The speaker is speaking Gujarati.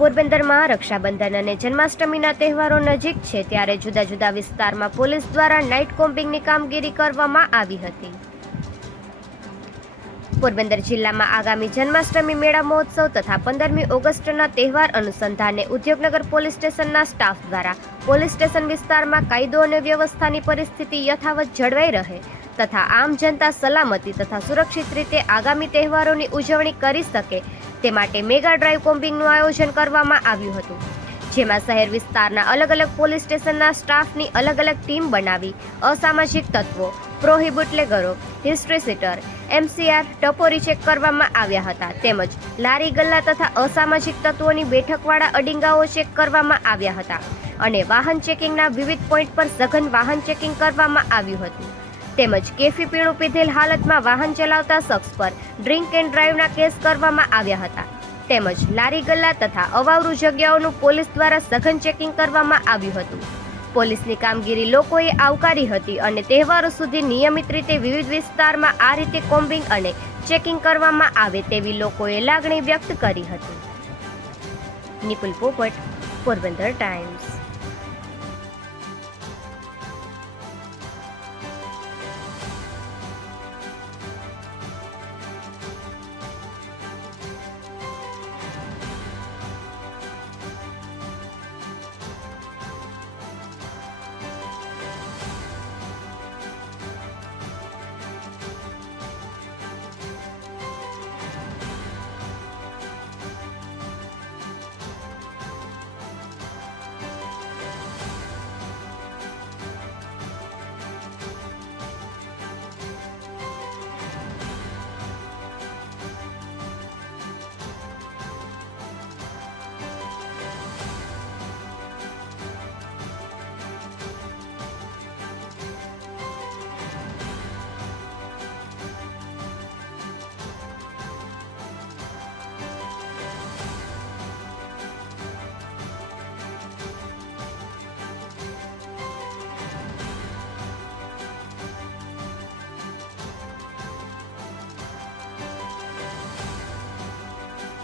પોરબંદરમાં રક્ષાબંધન અને જન્માષ્ટમીના તહેવારો નજીક છે ત્યારે જુદા જુદા વિસ્તારમાં પોલીસ દ્વારા નાઇટ કોમ્બિંગની કામગીરી કરવામાં આવી હતી। પોરબંદર જિલ્લામાં આગામી જન્માષ્ટમી મેળા મહોત્સવ તથા 15મી ઓગસ્ટના તહેવાર અનુસંધાને ઉદ્યોગનગર પોલીસ સ્ટેશનના સ્ટાફ દ્વારા પોલીસ સ્ટેશન વિસ્તારમાં કાયદો અને વ્યવસ્થાની પરિસ્થિતિ યથાવત જળવાઈ રહે તથા આમ જનતા સલામતી તથા સુરક્ષિત રીતે આગામી તહેવારોની ઉજવણી કરી શકે તે માટે મેગા ડ્રાઈવ કોમ્બિંગનું આયોજન કરવામાં આવ્યું હતું, જેમાં શહેર વિસ્તારના અલગ અલગ પોલીસ સ્ટેશનના સ્ટાફની અલગ અલગ ટીમ બનાવી અસામાજિક તત્વો, પ્રોહિબુટલેગરો, હિસ્ટ્રી સીટર, MCR ટપોરી ચેક કરવામાં આવ્યા હતા તેમજ લારી ગલ્લા તથા અસામાજિક તત્વોની બેઠકવાળા અડિંગાઓ ચેક કરવામાં આવ્યા હતા અને વાહન ચેકિંગના વિવિધ પોઈન્ટ પર સઘન વાહન ચેકિંગ કરવામાં આવ્યું હતું તેમજ કેફી પીણું પીધેલ હાલતમાં વાહન ચલાવતા શખ્સ પર ડ્રિંક એન્ડ ડ્રાઈવના કેસ કરવામાં આવ્યા હતા તેમજ લારી ગલ્લા તથા અવાવરૂ જગ્યાઓનું પોલીસ દ્વારા સઘન ચેકિંગ કરવામાં આવ્યું હતું। પોલીસની કામગીરી લોકોએ આવકારી હતી અને તહેવારો સુધી નિયમિત રીતે વિવિધ વિસ્તારમાં આ રીતે કોમ્બિંગ અને ચેકિંગ કરવામાં આવે તેવી લોકોએ લાગણી વ્યક્ત કરી હતી। નિપુલ પોપટ, પોરબંદર ટાઈમ્સ।